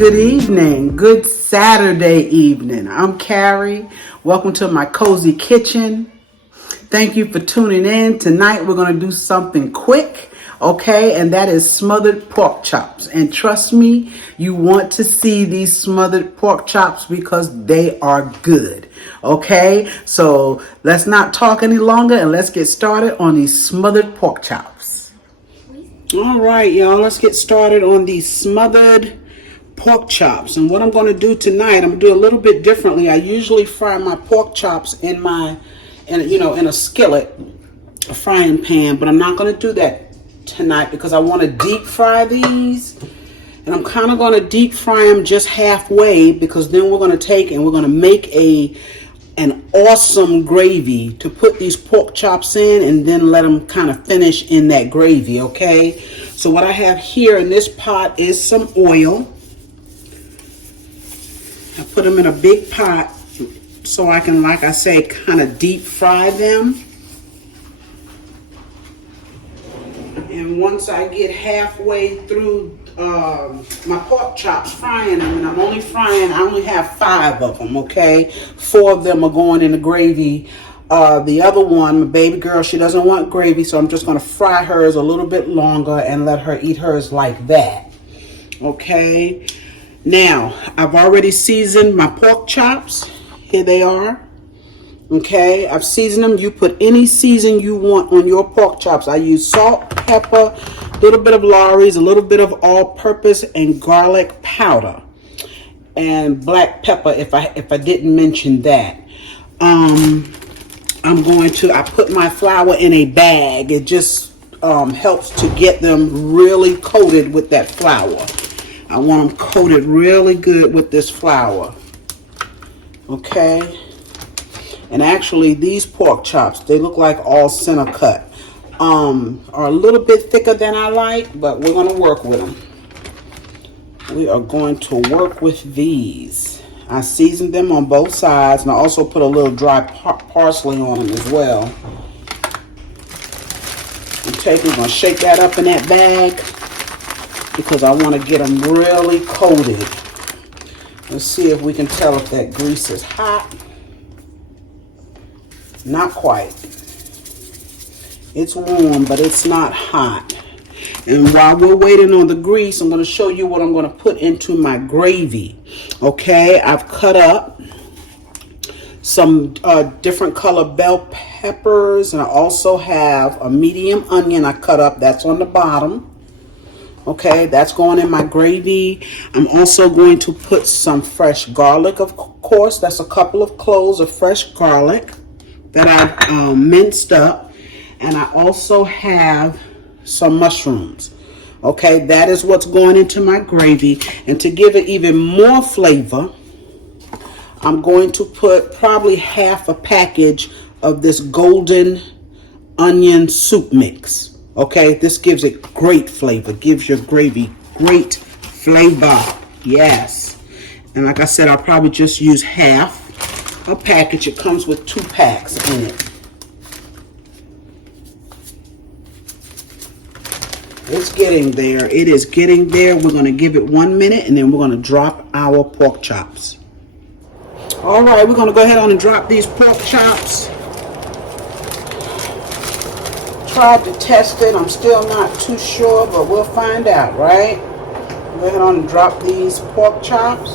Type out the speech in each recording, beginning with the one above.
good evening. Good Saturday evening. I'm Carrie. Welcome to my cozy kitchen. Thank you for tuning in. Tonight we're going to do something quick, okay? And that is smothered pork chops. And trust me, you want to see these smothered pork chops because they are good, okay? So let's not talk any longer and let's get started on these smothered pork chops. All right, y'all, let's get started on these smothered pork chops. And what I'm going to do tonight, I'm going to do a little bit differently. I usually fry my pork chops in a skillet, a frying pan, but I'm not going to do that tonight because I want to deep fry these. And I'm kind of going to deep fry them just halfway because then we're going to take and we're going to make an awesome gravy to put these pork chops in and then let them kind of finish in that gravy, okay? So what I have here in this pot is some oil. I put them in a big pot so I can, like I say, kind of deep fry them. And once I get halfway through my pork chops frying them, and I only have 5 of them, okay? 4 of them are going in the gravy. The other one, my baby girl, she doesn't want gravy, so I'm just going to fry hers a little bit longer and let her eat hers like that, okay? Now, I've already seasoned my pork chops. Here they are. Okay, I've seasoned them. You put any season you want on your pork chops. I use salt, pepper, a little bit of Lawry's, a little bit of all-purpose, and garlic powder, and black pepper. If I didn't mention that, I put my flour in a bag. It just helps to get them really coated with that flour. I want them coated really good with this flour. Okay. And actually, these pork chops, they look like all center cut. Are a little bit thicker than I like, but we're going to work with them. We are going to work with these. I seasoned them on both sides, and I also put a little dry parsley on them as well. We're going to shake that up in that bag because I want to get them really coated. Let's see if we can tell if that grease is hot. Not quite. It's warm, but it's not hot. And while we're waiting on the grease, I'm going to show you what I'm going to put into my gravy. Okay, I've cut up some different color bell peppers, and I also have a medium onion I cut up. That's on the bottom. Okay, that's going in my gravy. I'm also going to put some fresh garlic, of course. That's a couple of cloves of fresh garlic that I minced up, and I also have some mushrooms. Okay, that is what's going into my gravy. And to give it even more flavor, I'm going to put probably half a package of this golden onion soup mix. Okay, this gives it great flavor, gives your gravy great flavor. Yes. And like I said, I'll probably just use half a package. It comes with 2 packs in it. It's getting there. It is getting there. We're going to give it 1 minute and then we're going to drop our pork chops. All right, we're going to go ahead on and drop these pork chops. Tried to test it. I'm still not too sure, but we'll find out, right? Go ahead on and drop these pork chops.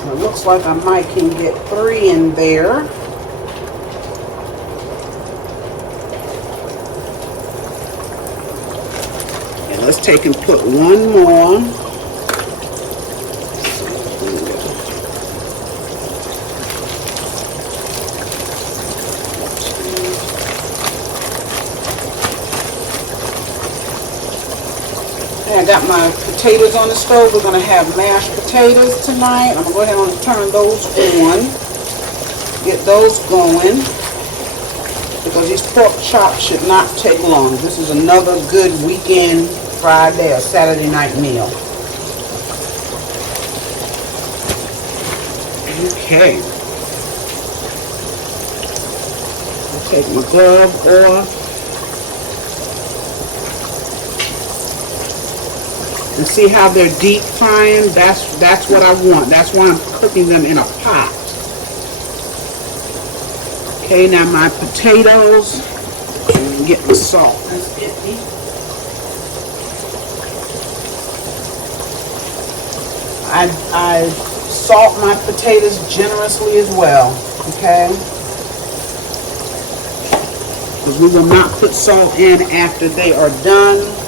It looks like I might can get 3 in there. And let's take and put 1 more. I got my potatoes on the stove. We're going to have mashed potatoes tonight. I'm going to go ahead and turn those on. Get those going. Because these pork chops should not take long. This is another good weekend Friday or Saturday night meal. Okay. I'll take my glove off. And see how they're deep frying? That's what I want. That's why I'm cooking them in a pot. Okay, now my potatoes, get the salt. I salt my potatoes generously as well, okay? Because we will not put salt in after they are done.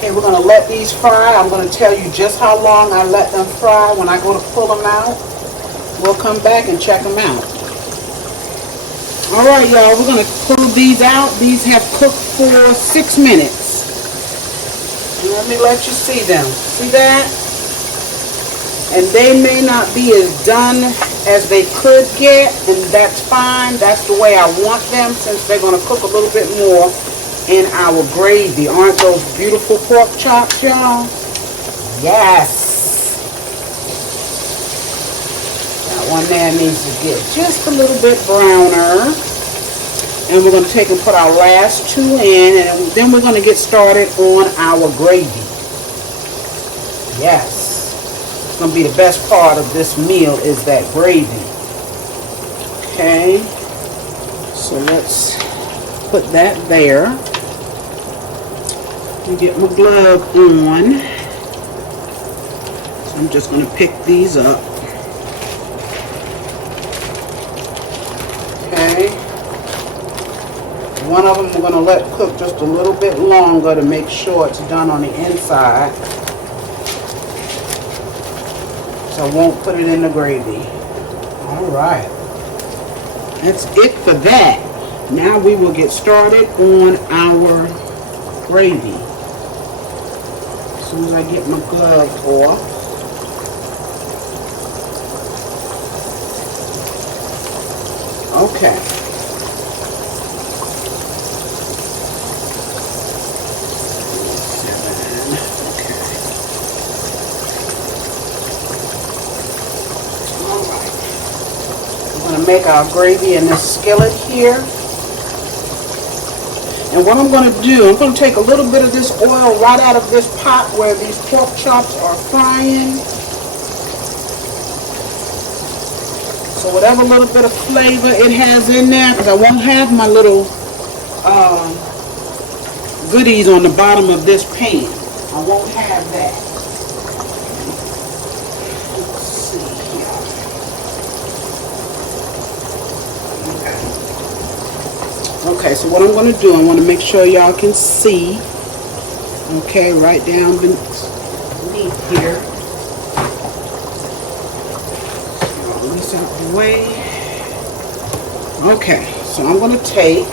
Okay, we're going to let these fry. I'm going to tell you just how long I let them fry. When I go to pull them out, we'll come back and check them out. All right, y'all, we're going to pull these out. These have cooked for 6 minutes. And let me let you see them. See that? And they may not be as done as they could get, and that's fine. That's the way I want them, since they're going to cook a little bit more in our gravy. Aren't those beautiful pork chops, y'all? Yes. That one there needs to get just a little bit browner. And we're going to take and put our last 2 in, and then we're going to get started on our gravy. Yes. It's going to be the best part of this meal is that gravy. Okay. So let's put that there. Get my glove on. So I'm just going to pick these up. Okay. One of them we're going to let cook just a little bit longer to make sure it's done on the inside. So I won't put it in the gravy. Alright. That's it for that. Now we will get started on our gravy. As soon as I get my glove off. Okay. Alright. We're going to make our gravy in this skillet here. And what I'm going to do, I'm going to take a little bit of this oil right out of this pot where these pork chops are frying. So whatever little bit of flavor it has in there, because I won't have my little goodies on the bottom of this pan. I won't have that. Let's see here. Okay, so what I'm going to do, I want to make sure y'all can see. Okay, right down beneath here. Move this out the way. Okay, so I'm going to take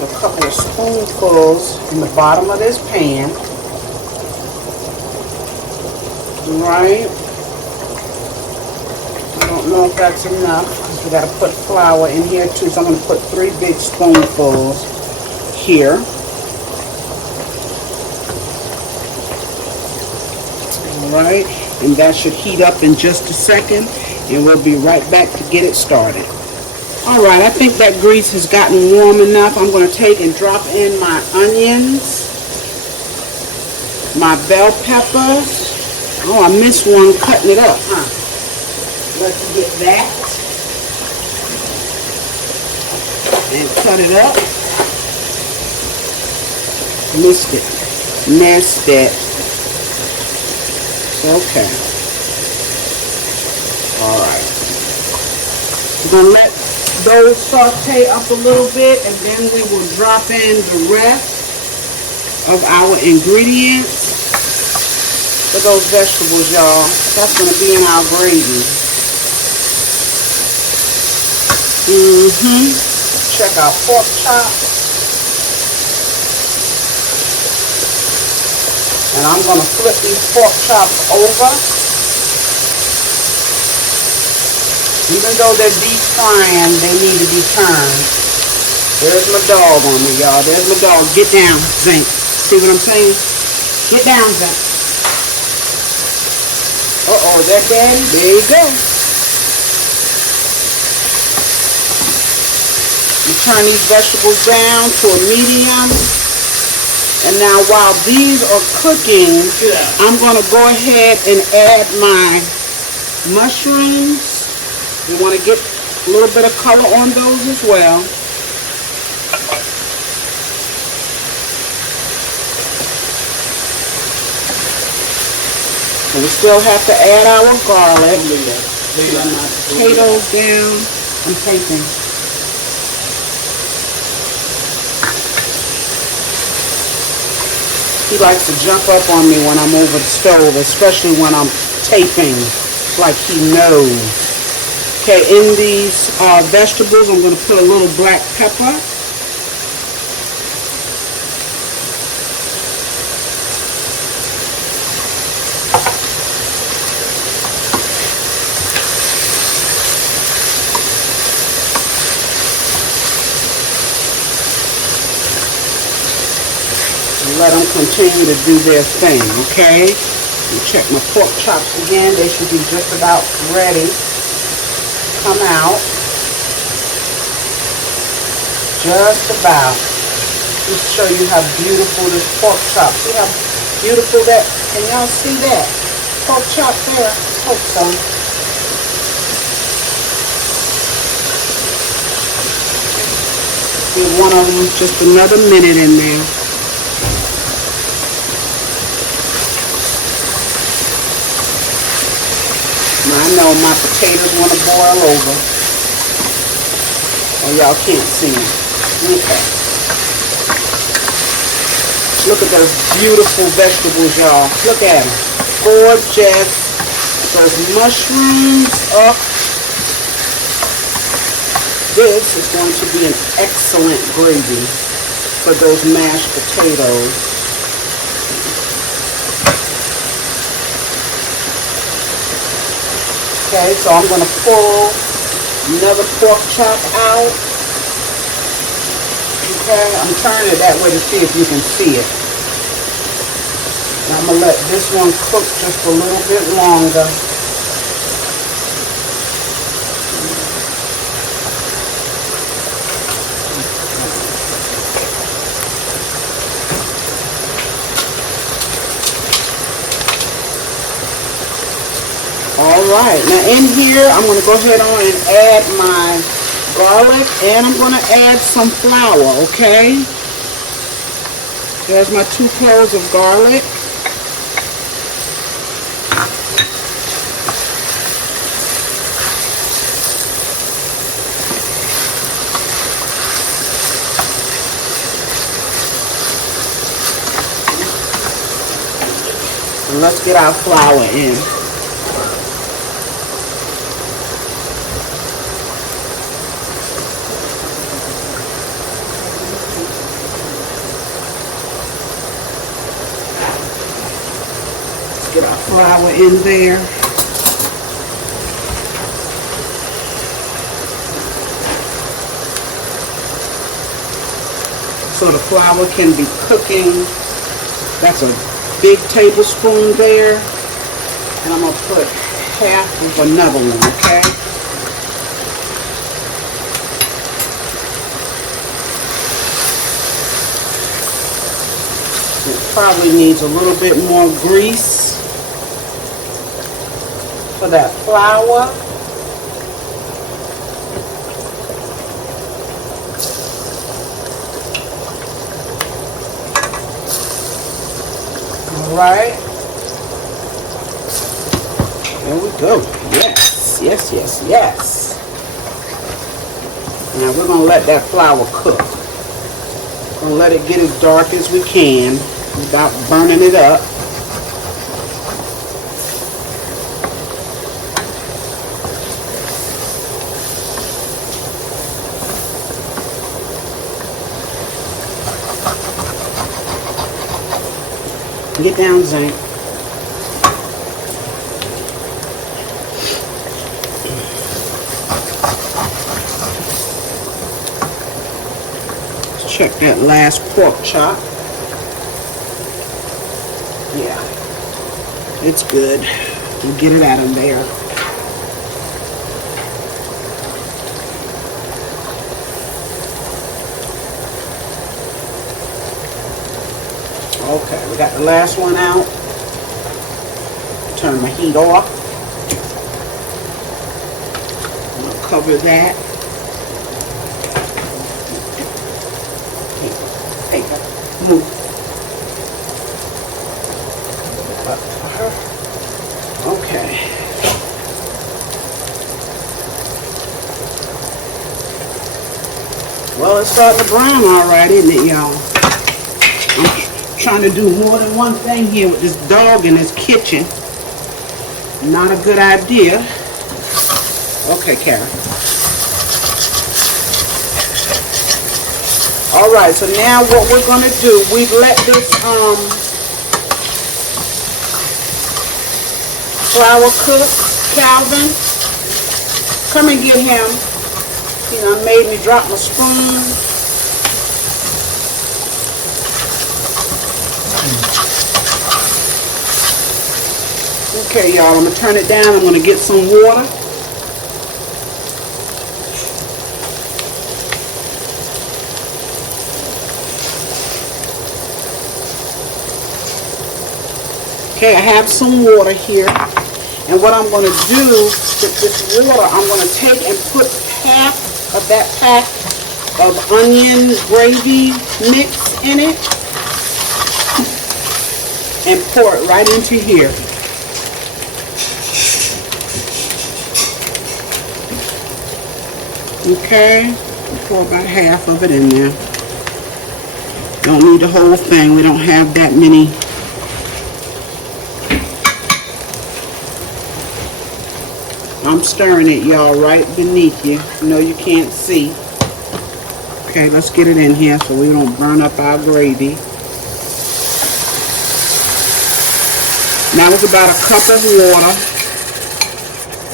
a couple of spoonfuls in the bottom of this pan. Right. I don't know if that's enough. We got to put flour in here too, so I'm going to put 3 big spoonfuls here. Alright, and that should heat up in just a second, and we'll be right back to get it started. Alright, I think that grease has gotten warm enough. I'm going to take and drop in my onions, my bell peppers. Oh, I missed one cutting it up, huh? Let's get that. And cut it up. Missed it. Missed it. Okay. Alright. We're going to let those saute up a little bit, and then we will drop in the rest of our ingredients. For those vegetables, y'all. That's going to be in our gravy. Check our pork chops. And I'm going to flip these pork chops over. Even though they're deep frying, they need to be turned. There's my dog on me, y'all. There's my dog. Get down, Zink. See what I'm saying? Get down, Zink. Uh-oh, is that daddy? There you go. You turn these vegetables down to a medium. And now while these are cooking, I'm going to go ahead and add my mushrooms. We want to get a little bit of color on those as well. And we still have to add our garlic. Let my potatoes down. I'm taping. He likes to jump up on me when I'm over the stove, especially when I'm taping, like he knows. Okay, in these vegetables, I'm going to put a little black pepper. Let them continue to do their thing, okay? Check my pork chops again. They should be just about ready. Come out. Just about. Just show you how beautiful this pork chop. See how beautiful that? Can y'all see that? Pork chop there. Hope so. Give one of them just another minute in there. I know my potatoes want to boil over. Oh, y'all can't see me. Okay. Look at those beautiful vegetables, y'all. Look at them. Gorgeous. Those mushrooms up. This is going to be an excellent gravy for those mashed potatoes. Okay, so I'm going to pull another pork chop out. Okay, I'm turning it that way to see if you can see it. And I'm going to let this one cook just a little bit longer. Alright, now in here I'm going to go ahead on and add my garlic and I'm going to add some flour, okay? There's my 2 cloves of garlic. And let's get our flour in. Get our flour in there. So the flour can be cooking. That's a big tablespoon there. And I'm going to put half of another one, okay? It probably needs a little bit more grease for that flour. All right. There we go. Yes, yes, yes, yes. Now we're going to let that flour cook. We're going to let it get as dark as we can without burning it up. Get down, Zane. Let's check that last pork chop. Yeah, it's good. We'll get it out of there. Okay, we got the last one out. Turn my heat off. I'm going to cover that. Hey, move. Okay. Well, it's starting to brown all right, isn't it, y'all? I'm trying to do more than one thing here with this dog in his kitchen. Not a good idea. Okay, Carrie. All right, so now what we're going to do, we've let this flour cook. Calvin, come and get him. You know, made me drop my spoon. Okay, y'all, I'm going to turn it down. I'm going to get some water. Okay, I have some water here. And what I'm going to do with this water, I'm going to take and put half of that pack of onion gravy mix in it and pour it right into here. Okay, pour about half of it in there. Don't need the whole thing. We don't have that many. I'm stirring it, y'all, right beneath you. No, you can't see. Okay, let's get it in here so we don't burn up our gravy. Now it's about a cup of water.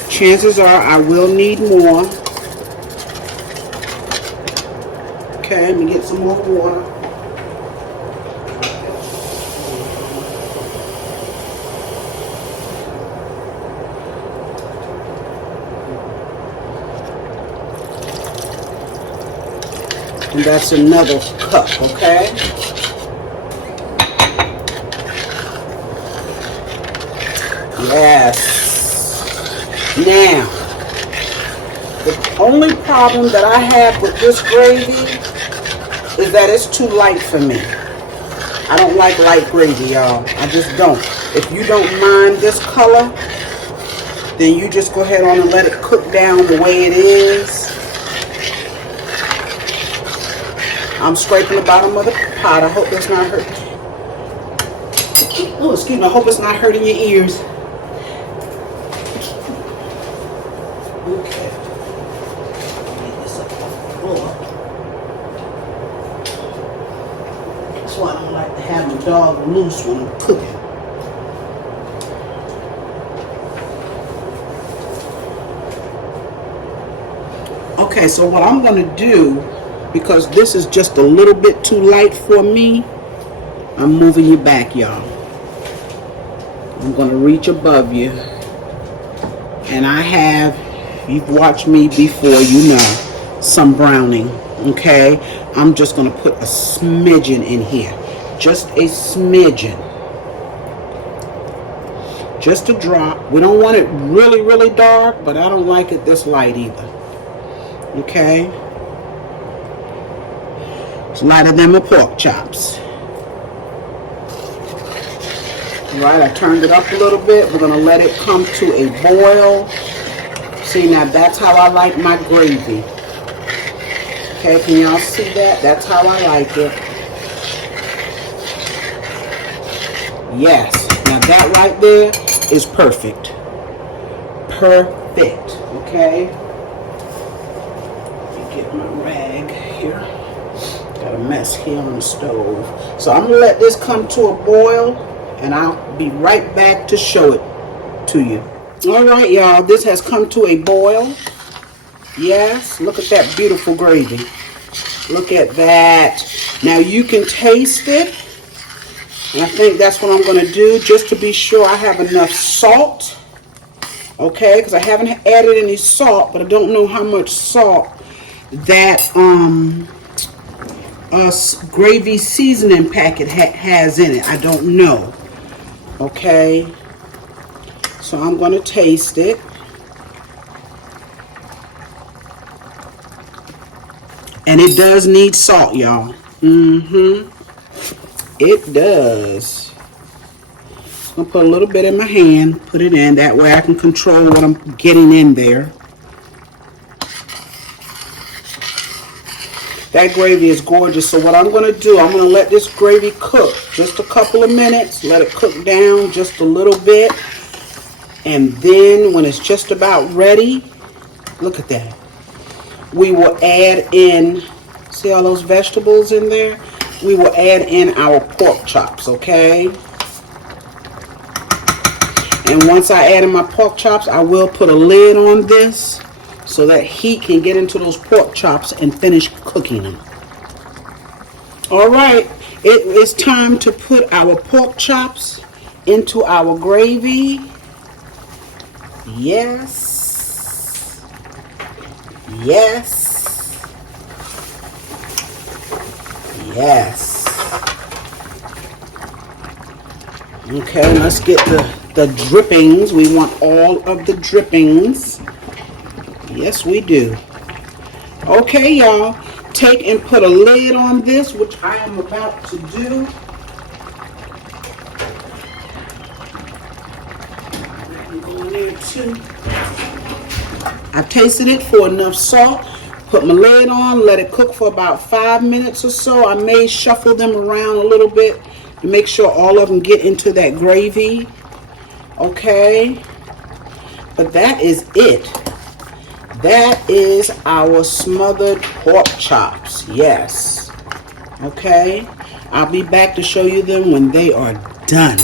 Chances are I will need more. Okay, let me get some more water. And that's another cup, okay? Yes. Now, the only problem that I have with this gravy is that it's too light for me. I don't like light gravy, y'all. I just don't. If you don't mind this color, then you just go ahead on and let it cook down the way it is. I'm scraping the bottom of the pot. I hope that's not hurting. Oh, excuse me. I hope it's not hurting your ears. Okay. Get this up off the floor. That's why I don't like to have my dog loose when I'm cooking. Okay, so what I'm going to do, because this is just a little bit too light for me, I'm moving you back, y'all. I'm going to reach above you. And I have, you've watched me before, you know, some browning, okay? I'm just going to put a smidgen in here. Just a smidgen. Just a drop. We don't want it really, really dark, but I don't like it this light either. Okay? It's lighter than my pork chops. Alright, I turned it up a little bit. We're going to let it come to a boil. See, now that's how I like my gravy. Okay, can y'all see that? That's how I like it. Yes. Now that right there is perfect. Perfect. Okay? Let me get my rag here. Got a mess here on the stove. So I'm going to let this come to a boil, and I'll be right back to show it to you. All right, y'all, this has come to a boil. Yes, look at that beautiful gravy. Look at that. Now you can taste it. And I think that's what I'm going to do, just to be sure I have enough salt. Okay, because I haven't added any salt, but I don't know how much salt that gravy seasoning packet has in it. I don't know. Okay. So I'm going to taste it. And it does need salt, y'all. It does. I'm going to put a little bit in my hand. Put it in. That way I can control what I'm getting in there. That gravy is gorgeous. So what I'm going to do, I'm going to let this gravy cook just a couple of minutes. Let it cook down just a little bit. And then when it's just about ready, look at that. We will add in, see all those vegetables in there? We will add in our pork chops, okay? And once I add in my pork chops, I will put a lid on this so that heat can get into those pork chops and finish cooking them. All right, it is time to put our pork chops into our gravy. Yes. Yes. Yes. Okay, let's get the drippings. We want all of the drippings. Yes, we do. Okay, y'all. Take and put a lid on this, which I am about to do. Go in there too. I tasted it for enough salt. Put my lid on, let it cook for about 5 minutes or so. I may shuffle them around a little bit to make sure all of them get into that gravy. Okay. But that is it. That is our smothered pork chops. Yes. Okay. I'll be back to show you them when they are done.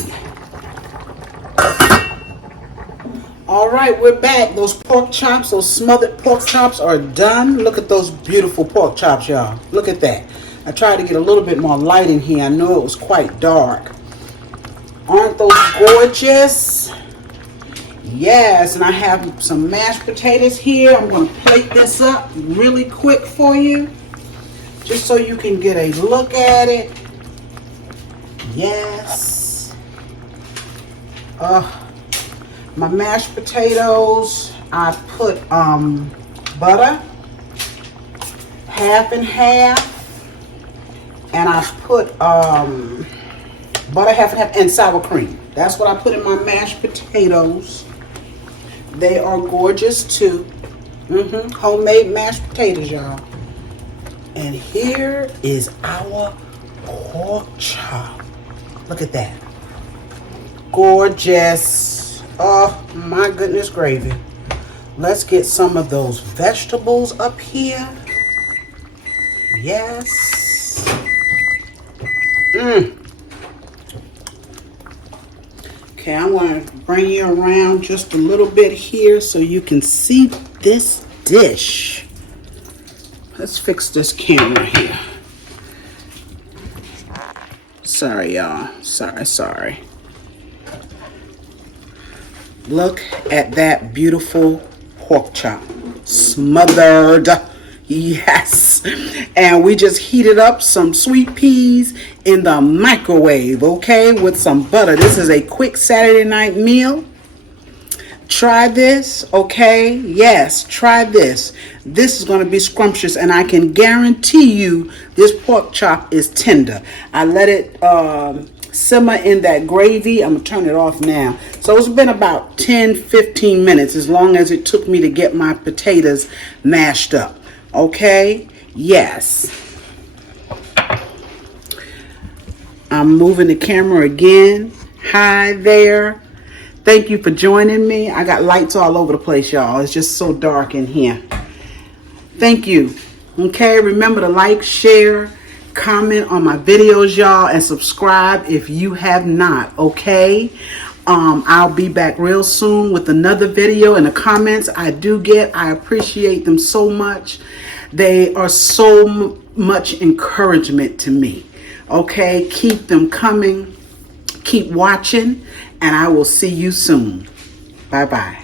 All right, we're back. Those pork chops, those smothered pork chops are done. Look at those beautiful pork chops, y'all. Look at that. I tried to get a little bit more light in here. I know it was quite dark. Aren't those gorgeous? Yes, and I have some mashed potatoes here. I'm going to plate this up really quick for you, just so you can get a look at it. Yes. My mashed potatoes, I put butter, half and half, and I put butter, half and half, and sour cream. That's what I put in my mashed potatoes. They are gorgeous too. Homemade mashed potatoes, y'all. And here is our pork chop. Look at that. Gorgeous. Oh my goodness gravy. Let's get some of those vegetables up here. Yes. Okay, I'm going to bring you around just a little bit here so you can see this dish. Let's fix this camera here. Sorry, y'all. Sorry. Look at that beautiful pork chop. Smothered. Yes. And we just heated up some sweet peas in the microwave, okay, with some butter. This is a quick Saturday night meal. Try this, okay? Yes, try this. This is going to be scrumptious, and I can guarantee you this pork chop is tender. I let it simmer in that gravy. I'm going to turn it off now. So it's been about 10-15 minutes, as long as it took me to get my potatoes mashed up. Okay? Yes. I'm moving the camera again. Hi there. Thank you for joining me. I got lights all over the place, y'all. It's just so dark in here. Thank you. Okay, remember to like, share, comment on my videos, y'all, and subscribe if you have not, okay? I'll be back real soon with another video, and the comments I do get, I appreciate them so much. They are so much encouragement to me. Okay, keep them coming. Keep watching, and I will see you soon. Bye-bye.